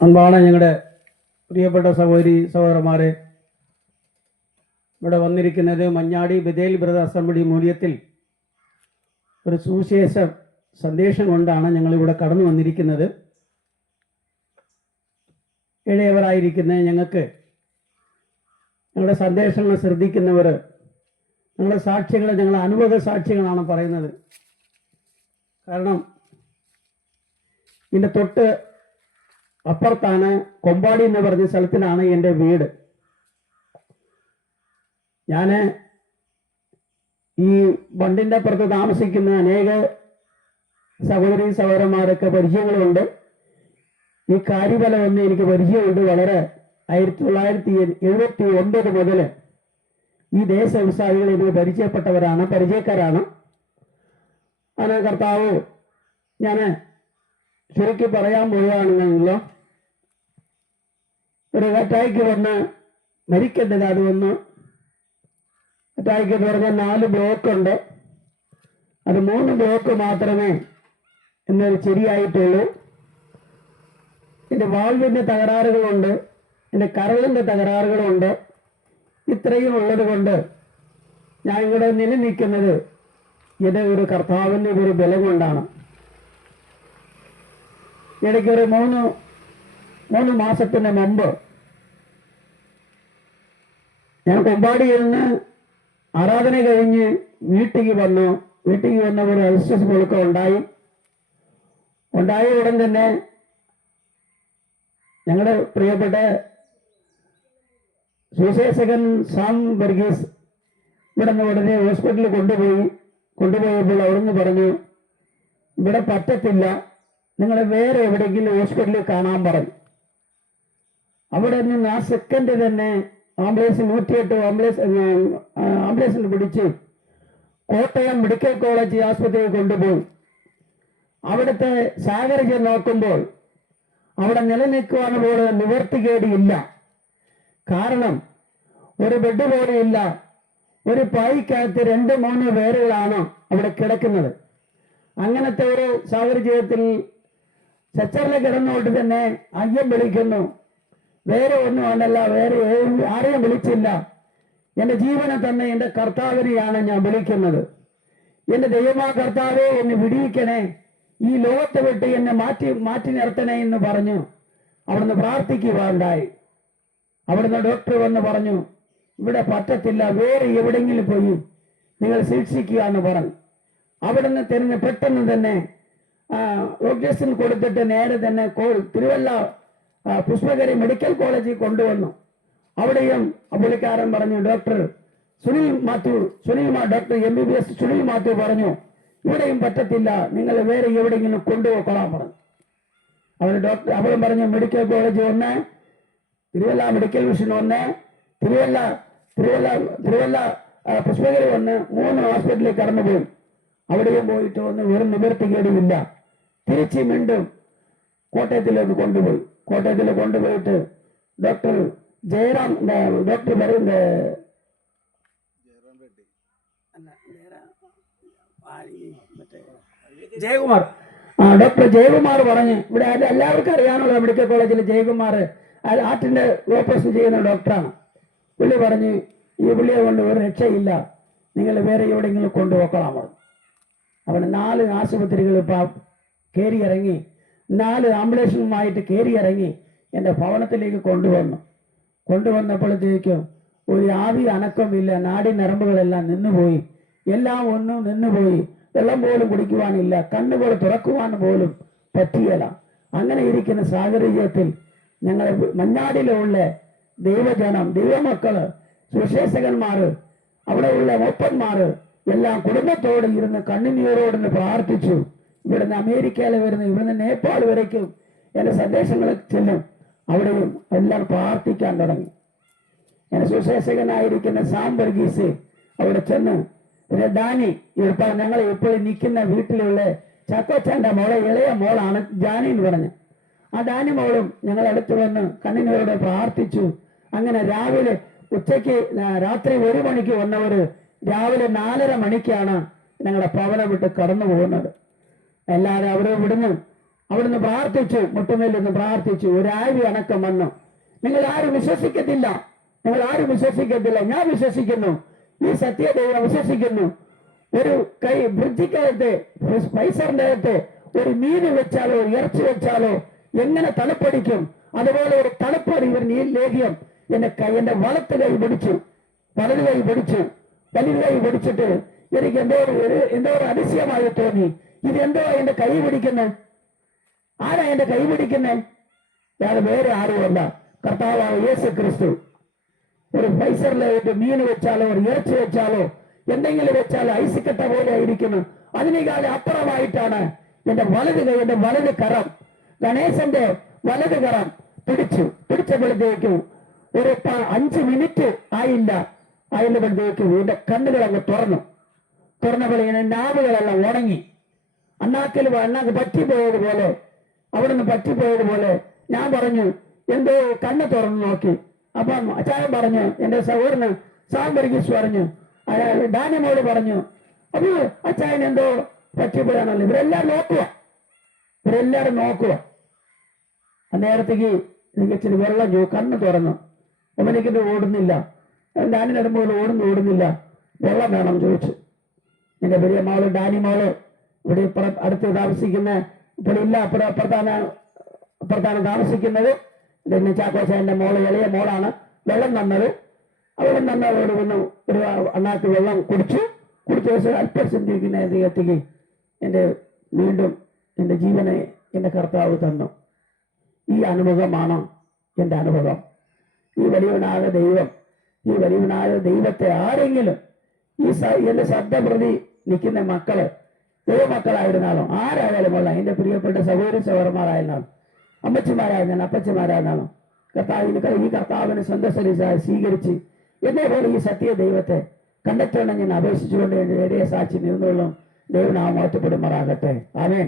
അൻപാണ് ഞങ്ങളുടെ പ്രിയപ്പെട്ട സഹോദരി സഹോദരന്മാരെ, ഇവിടെ വന്നിരിക്കുന്നത് മഞ്ഞാടി ബഥേൽ ബ്രദർ അസംബ്ലി മൂല്യത്തിൽ ഒരു സുവിശേഷ സന്ദേശം കൊണ്ടാണ് ഞങ്ങളിവിടെ കടന്നു വന്നിരിക്കുന്നത്. ഇളയവരായിരിക്കുന്ന ഞങ്ങൾക്ക് ഞങ്ങളുടെ സന്ദേശങ്ങൾ ശ്രദ്ധിക്കുന്നവർ, ഞങ്ങളുടെ സാക്ഷ്യങ്ങൾ ഞങ്ങളുടെ അനുഭവ സാക്ഷ്യങ്ങളാണ് പറയുന്നത്. കാരണം ഇതിൻ്റെ തൊട്ട് അപ്പുറത്താണ് കൊമ്പാടി എന്ന് പറഞ്ഞ സ്ഥലത്തിലാണ് എൻ്റെ വീട്. ഞാൻ ഈ ബണ്ടിൻ്റെ അപ്പുറത്ത് താമസിക്കുന്ന അനേക സഹോദരി സഹോദരന്മാരൊക്കെ പരിചയങ്ങളുണ്ട്. ഈ കാര്യഫലം ഒന്ന് എനിക്ക് പരിചയമുണ്ട്. വളരെ 1979 മുതൽ ഈ ദേശവിസാരികൾ ഇതിന് പരിചയക്കാരാണ്. അങ്ങനെ കർത്താവ് ഞാൻ ചുരുക്കി പറയാൻ പോവുകയാണെന്നല്ലോ, ഒരു അറ്റാക്ക് വന്ന് മരിക്കേണ്ടത്. അത് വന്ന് അറ്റാക്ക് എന്ന് പറഞ്ഞാൽ 4 ബ്ലോക്കുണ്ട്. അത് 3 ബ്ലോക്ക് മാത്രമേ എന്നൊരു ശരിയായിട്ടുള്ളൂ. എൻ്റെ വാൾവിൻ്റെ തകരാറുകളുണ്ട്, എൻ്റെ കരളിൻ്റെ തകരാറുകളുണ്ട്. ഇത്രയും ഉള്ളത് കൊണ്ട് ഞാൻ ഇവിടെ നിലനിൽക്കുന്നത് ഇത് ഒരു കർത്താവിൻ്റെ ഒരു ബലം കൊണ്ടാണ്. ഇടയ്ക്കൊരു 3 മാസത്തിന് മുമ്പ് ഞാൻ കൊമ്പാടിയിൽ നിന്ന് ആരാധന കഴിഞ്ഞ് വീട്ടിൽ വന്ന ഒരു അൽസസ് പൊളുക്കം ഉണ്ടായ ഉടൻ തന്നെ ഞങ്ങളുടെ പ്രിയപ്പെട്ട സുവിശേഷകൻ സാം വർഗീസ് ഇവിടെ നിന്ന് ഉടനെ ഹോസ്പിറ്റലിൽ കൊണ്ടുപോയപ്പോൾ അവിടുന്ന് പറഞ്ഞു, ഇവിടെ പറ്റത്തില്ല, നിങ്ങൾ വേറെ എവിടെയെങ്കിലും ഹോസ്പിറ്റലിൽ കാണാൻ പറഞ്ഞു. അവിടെ നിന്ന് ആ സെക്കൻഡ് തന്നെ ആംബുലൻസ് 108 ആംബുലൻസിൽ പിടിച്ച് കോട്ടയം മെഡിക്കൽ കോളേജ് ആശുപത്രിയിൽ കൊണ്ടുപോയി. അവിടുത്തെ സാഹചര്യം നോക്കുമ്പോൾ അവിടെ നിലനിൽക്കുവാൻ പോലും നിവർത്തികേടിയില്ല. കാരണം ഒരു ബെഡ് പോലെയില്ല. ഒരു പായിക്കകത്ത് 2-3 പേരുകളാണ് അവിടെ കിടക്കുന്നത്. അങ്ങനത്തെ ഒരു സാഹചര്യത്തിൽ ചച്ചറിൽ കിടന്നുകൊണ്ട് തന്നെ അയ്യം വിളിക്കുന്നു. വേറെ ഒന്നും അല്ലല്ല, വേറെ ആരെയും വിളിച്ചില്ല. എൻ്റെ ജീവനെ തന്നെ എൻ്റെ കർത്താവിനെയാണ് ഞാൻ വിളിക്കുന്നത്. എൻ്റെ ദൈവമാ കർത്താവേ, എന്നെ വിടിയിക്കണേ, ഈ ലോകത്തെ വിട്ട് എന്നെ മാറ്റി നിർത്തണേ എന്ന് പറഞ്ഞു അവിടുന്ന് പ്രാർത്ഥിക്കുകയുണ്ടായി. അവിടുന്ന് ഡോക്ടർ വന്ന് പറഞ്ഞു, ഇവിടെ പറ്റത്തില്ല, വേറെ എവിടെയെങ്കിലും പോയി നിങ്ങൾ ചികിത്സിക്കുക എന്ന് പറഞ്ഞു. അവിടുന്ന് തിരിഞ്ഞ് പെട്ടെന്ന് തന്നെ ഓക്സിജൻ കൊടുത്തിട്ട് നേരെ തന്നെ തിരുവല്ല പുഷ്പഗിരി മെഡിക്കൽ കോളേജിൽ കൊണ്ടുവന്നു. അവിടെയും പുള്ളിക്കാരൻ പറഞ്ഞു, doctor doctor MBBS Sunil Mathew പറഞ്ഞു, ഇവിടെയും പറ്റത്തില്ല, നിങ്ങൾ വേറെ എവിടെയെങ്കിലും കൊണ്ടുപോയിക്കൊള്ളാൻ പറഞ്ഞു. അവളും പറഞ്ഞു, medical college 1, Thiruvalla medical mission 1, Thiruvalla Pushpagiri 1, 3 ഹോസ്പിറ്റലിൽ കടന്നുപോയി. അവിടെയും പോയിട്ട് ഒരു നിവർത്തികേടുമില്ല. തിരിച്ച് വീണ്ടും കോട്ടയത്തിലേക്ക് കൊണ്ടുപോയി. കോട്ടയത്തിൽ കൊണ്ടുപോയിട്ട് ഡോക്ടർ ജയകുമാർ പറഞ്ഞ്, ഇവിടെ എല്ലാവർക്കും അറിയാനുള്ള മെഡിക്കൽ കോളേജിൽ ജയകുമാർ ഹാർട്ടിന്റെ ഓപ്പറേഷൻ ചെയ്യുന്ന ഡോക്ടറാണ്. പുള്ളി പറഞ്ഞ്, ഈ പുള്ളിയെ കൊണ്ട് ഒരു രക്ഷയില്ല, നിങ്ങൾ വേറെ എവിടെയെങ്കിലും കൊണ്ടുപോക്കണം പറഞ്ഞു. അവിടെ 4 ആശുപത്രികൾ കയറി ഇറങ്ങി, 4 ആംബുലൻസുമായിട്ട് കയറി ഇറങ്ങി എൻ്റെ ഭവനത്തിലേക്ക് കൊണ്ടുവന്നപ്പോഴത്തേക്കും ഒരു ആവി അനക്കമില്ല. നാടി നരമ്പുകളെല്ലാം നിന്നുപോയി. എല്ലാം ഒന്നും നിന്നുപോയി. വെള്ളം പോലും കുടിക്കുവാനില്ല, കണ്ണുകൾ തുറക്കുവാൻ പോലും പറ്റിയല്ല. അങ്ങനെ ഇരിക്കുന്ന സാഹചര്യത്തിൽ ഞങ്ങൾ മഞ്ഞാടിയിലുള്ള ദൈവജനം, ദൈവമക്കള്, സുശേഷകന്മാര്, അവിടെയുള്ള മൂപ്പന്മാര് എല്ലാം കുടുംബത്തോട് ഇരുന്ന് കണ്ണുനീരോടുന്ന് പ്രാർത്ഥിച്ചു. ഇവിടുന്ന് അമേരിക്കയിൽ വരുന്ന, ഇവിടുന്ന് നേപ്പാൾ വരയ്ക്കും എൻ്റെ സന്ദേശങ്ങൾ ചെല്ലും. അവിടെയും എല്ലാം പ്രാർത്ഥിക്കാൻ തുടങ്ങി. എൻ്റെ സുശേഷകനായിരിക്കുന്ന സാം വർഗീസ് അവിടെ ചെന്ന്, പിന്നെ ഡാനി, ഞങ്ങൾ ഇപ്പോൾ നിൽക്കുന്ന വീട്ടിലുള്ള ചാക്കോച്ചാൻ്റെ മോളെ, ഇളയ മോളാണ് ജാനി എന്ന് പറഞ്ഞ്, ആ ഡാനി മോളും ഞങ്ങൾ അടുത്ത് വന്ന് കണ്ണിനോട് പ്രാർത്ഥിച്ചു. അങ്ങനെ രാത്രി 1 മണിക്ക് വന്നവർ രാവിലെ 4:30 മണിക്കാണ് ഞങ്ങളുടെ ഭവനം വിട്ട് കടന്നു പോകുന്നത്. എല്ലാവരും അവിടെ ഇവിടുന്ന് അവിടുന്ന് പ്രാർത്ഥിച്ചു, മുട്ടുമേൽ നിന്ന് പ്രാർത്ഥിച്ചു. ഒരു ആവി അനക്കം വന്നു. നിങ്ങൾ ആരും വിശ്വസിക്കത്തില്ല, നിങ്ങൾ ആരും വിശ്വസിക്കത്തില്ല, ഞാൻ വിശ്വസിക്കുന്നു, ഈ സത്യദൈവം വിശ്വസിക്കുന്നു. ഒരു കൈ ബ്രിഡ്ജിക്കകത്ത് സ്പൈസറിന്റെ അകത്ത് ഒരു മീന് വെച്ചാലോ ഇറച്ചി വെച്ചാലോ എങ്ങനെ തണുപ്പടിക്കും, അതുപോലെ ഒരു തണുപ്പടി ഇവർ ലേഖ്യം എന്റെ വലത്ത് കൈ പിടിച്ചു, വലത് കൈ പിടിച്ചു, വലത് കൈ പിടിച്ചിട്ട് എനിക്ക് എന്തോ ഒരു അതിശയമായി തോന്നി. ഇതെന്തോ എന്റെ കൈ പിടിക്കുന്നത്, ആരാ എന്റെ കൈ പിടിക്കുന്നത്? ഞാൻ വേറെ ആരുമല്ല, കർത്താവായ യേശു ക്രിസ്തു. ഒരു ഫൈസറിലെ മീന് വെച്ചാലോ ഒരു ഇറച്ചി വെച്ചാലോ എന്തെങ്കിലും വെച്ചാലോ ഐസിക്കട്ട പോലെ ആയിരിക്കുന്നു. അതിനേക്കാൾ അപ്പുറമായിട്ടാണ് എന്റെ വലത് കരം, ഗണേശന്റെ വലത് കരം പിടിച്ചപ്പോഴത്തേക്കും ഒരു 5 മിനിറ്റ് ആയില്ലപ്പോഴത്തേക്കും എന്റെ കണ്ണുകൾ അങ്ങ് തുറന്നപ്പോൾ നാവുകളെല്ലാം ഉണങ്ങി, അണ്ണാക്ക് പറ്റിപ്പോയതുപോലെ, അവിടുന്ന് പറ്റിപ്പോയതുപോലെ. ഞാൻ പറഞ്ഞു, എന്തോ കണ്ണ് തുറന്നു നോക്കി. അപ്പം അച്ചായൻ പറഞ്ഞു, എന്റെ സഹോദരന് സാം വർഗീസ് പറഞ്ഞു, ഡാനിമോട് പറഞ്ഞു, അപ്പൊ അച്ചായൻ എന്തോ പറ്റിപ്പോയാണല്ലോ. ഇവരെല്ലാരും നോക്കുക. അന്നേരത്തേക്ക് എനിക്ക് ഇച്ചിരി വെള്ളം കണ്ണ് തുറന്നു. ഒമനിക്കിന്റെ ഓടുന്നില്ല, ഡാനിനടുമ്പോൾ ഓടുന്നില്ല, വെള്ളം വേണം ചോദിച്ചു. എന്റെ വലിയ മോള് ഡാനിമോള് ഇവിടെ അടുത്ത് താമസിക്കുന്ന, ഇപ്പോൾ ഇല്ല, അപ്പുറത്താണ് താമസിക്കുന്നത്. ചാക്കോച്ചായന്റെ മോള്, ഇളയ മോളാണ് വെള്ളം തന്നത്. വെള്ളം തന്നതോട് വന്ന് ഒരു അണ്ണാക്ക് വെള്ളം കുടിച്ചു അല്പം ചിന്തിക്കുന്ന എത്തിക്ക് വീണ്ടും എന്റെ ജീവനെ എന്റെ കർത്താവ് തന്നു. ഈ അനുഭവമാണ് എന്റെ അനുഭവം. ഈ വലിയവനായ ദൈവത്തെ ആരെങ്കിലും എന്റെ ശബ്ദപ്രതി നിൽക്കുന്ന മക്കള് ദൈവമക്കളായിരുന്നാലും ആരായാലും കൊള്ളാം, എന്റെ പ്രിയപ്പെട്ട സഹോദര സഹോദരന്മാരായിരുന്നാലും അമ്മച്ചിമാരായിരുന്നാലും അപ്പച്ചമാരായിരുന്നാലും ഈ കർത്താവിനെ സ്വന്തം സരിസായി സ്വീകരിച്ച് എന്നെ പോലെ ഈ സത്യ ദൈവത്തെ കണ്ടെത്തണം ഞാൻ അപേക്ഷിച്ചുകൊണ്ട് എന്റെ സാക്ഷി നിന്നുകൊള്ളും. ദൈവനാമം മഹത്വപ്പെടുമാറാകട്ടെ. ആമേൻ.